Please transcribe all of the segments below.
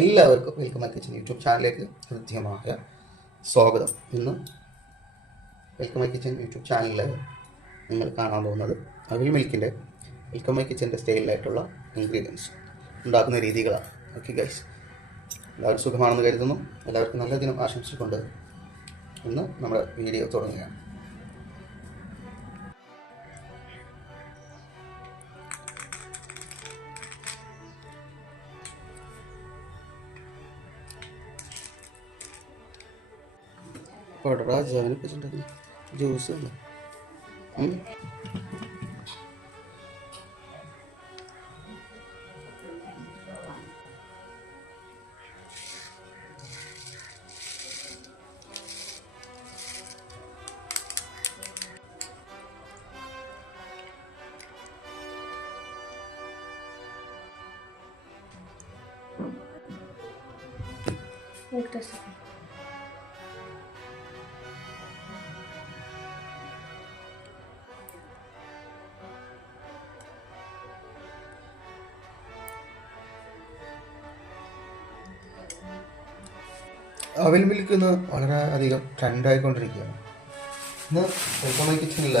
എല്ലാവർക്കും welcome my kitchen YouTube ചാനലിലേക്ക് ഹൃദ്യമായ സ്വാഗതം. ഇന്ന് വെൽക്കം മൈ കിച്ചൻ യൂട്യൂബ് ചാനലിൽ നിങ്ങൾ കാണാൻ പോകുന്നത് അവിൽ മിൽക്കിന്റെ വെൽക്കം മൈ കിച്ചന്റെ സ്റ്റൈലിലായിട്ടുള്ള ഇൻഗ്രീഡിയൻസ് ഉണ്ടാക്കുന്ന രീതികളാണ്. ഓക്കെ ഗൈസ് എല്ലാവരും സുഖമാണെന്ന് കരുതുന്നു. എല്ലാവർക്കും നല്ല ദിനം ആശംസിച്ചുകൊണ്ട് ഇന്ന് നമ്മുടെ വീഡിയോ തുടങ്ങുകയാണ്. పడరాజు జాయిన్ పెట్టండి జ్యూస్ Вот это. അവിൽ മിൽക്ക് ഇന്ന് വളരെ അധികം ട്രെൻഡായിക്കൊണ്ടിരിക്കുകയാണ് ഇന്ന് വെൽക്കം കിച്ചണിൽ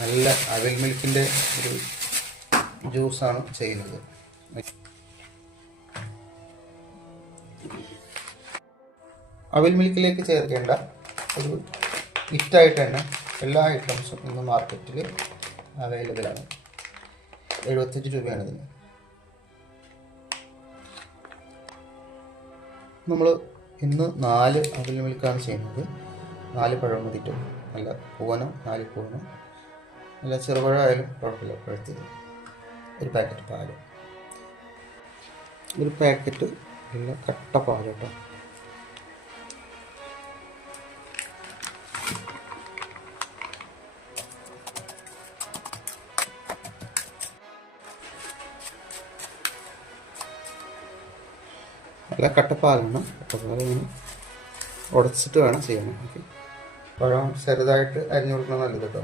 നല്ല അവൽ മിൽക്കിന്റെ ഒരു ജ്യൂസാണ് ചെയ്യുന്നത്. അവൽ മിൽക്കിലേക്ക് ചേർക്കേണ്ട ഒരു കിറ്റായിട്ട് തന്നെ എല്ലാ ഐറ്റംസും ഇന്ന് മാർക്കറ്റിൽ അവൈലബിൾ ആണ്. എഴുപത്തഞ്ച് രൂപയാണ് ഇതിന്. നമ്മൾ ഇന്ന് നാല് അവിൽ മിൽക്കാണ് ചെയ്യുന്നത്. നാല് പഴം മതിട്ടും നല്ല പൂവനം നാല് പൂവനം. നല്ല ചെറുപഴം ആയാലും കുഴപ്പമില്ല പഴുത്തത്. ഒരു പാക്കറ്റ് പാൽ. ഒരു പാക്കറ്റ് നല്ല കട്ട പാൽ കേട്ടോ. നല്ല കട്ടപ്പാലാണ്. കട്ടപ്പാൽ ഇങ്ങനെ ഉടച്ചിട്ട് വേണം ചെയ്യാൻ. ഓക്കെ. പഴം ചെറുതായിട്ട് അരിഞ്ഞു കൊടുക്കണം നല്ലത് കേട്ടോ.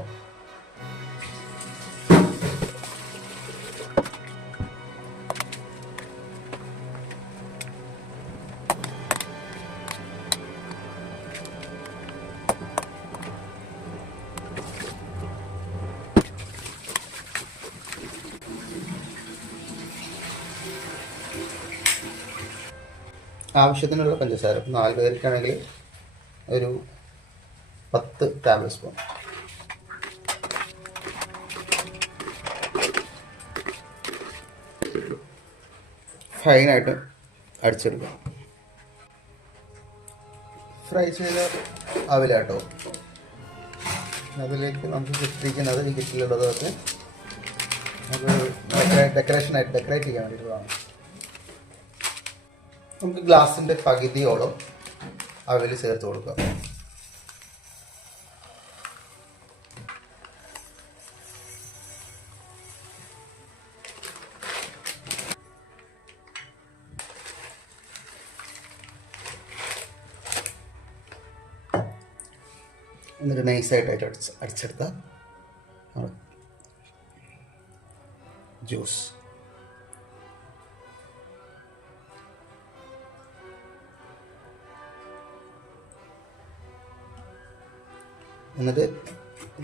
ആവശ്യത്തിനുള്ള പഞ്ചസാര. ഇപ്പം നാല് പേർക്കാണെങ്കിൽ ഒരു പത്ത് ടേബിൾ സ്പൂൺ ഫൈനായിട്ട് അടിച്ചെടുക്കാം. ഫ്രൈ ചെയ്ത അവിലാട്ടോ. അതിലേക്ക് നമുക്ക് കിട്ടിയിരിക്കുന്നത് കിറ്റിലുള്ളതൊക്കെ അത് ഡെക്കറേഷനായിട്ട് ഡെക്കറേറ്റ് ചെയ്യാൻ വേണ്ടിയിട്ടുള്ളതാണ്. നമുക്ക് ഗ്ലാസിന്റെ പകുതിയോളം അവൽ ചേർത്ത് കൊടുക്കാം. എന്നിട്ട് നൈസായിട്ട് അടിച്ച് അടിച്ചെടുത്ത ജ്യൂസ്. എന്നിട്ട്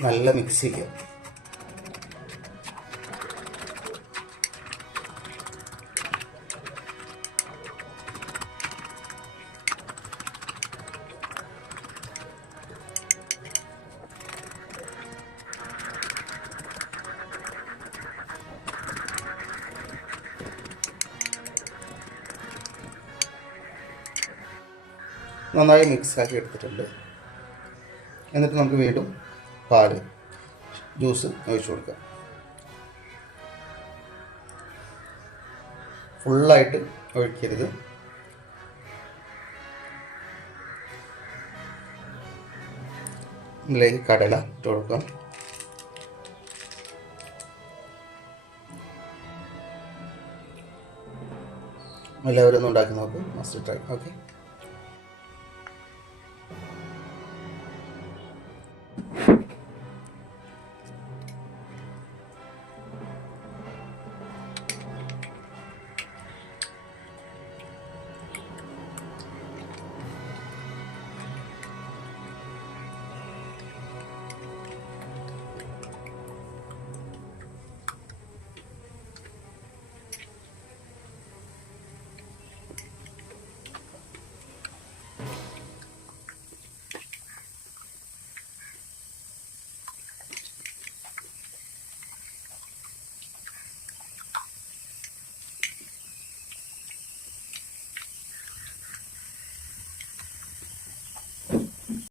നല്ല മിക്സ് ചെയ്യുക നന്നായി മിക്സ് ആക്കി എടുത്തിട്ടുണ്ട്. എന്നിട്ട് നമുക്ക് വീണ്ടും പാൽ ജ്യൂസ് ഒഴിച്ചു കൊടുക്കാം ഫുള്ളായിട്ട് ഒഴിക്കരുത്. ഇതിലേക്ക് കടല ഇട്ട് കൊടുക്കാം. എല്ലാവരും ഒന്ന് ഉണ്ടാക്കി നോക്കും. Must try okay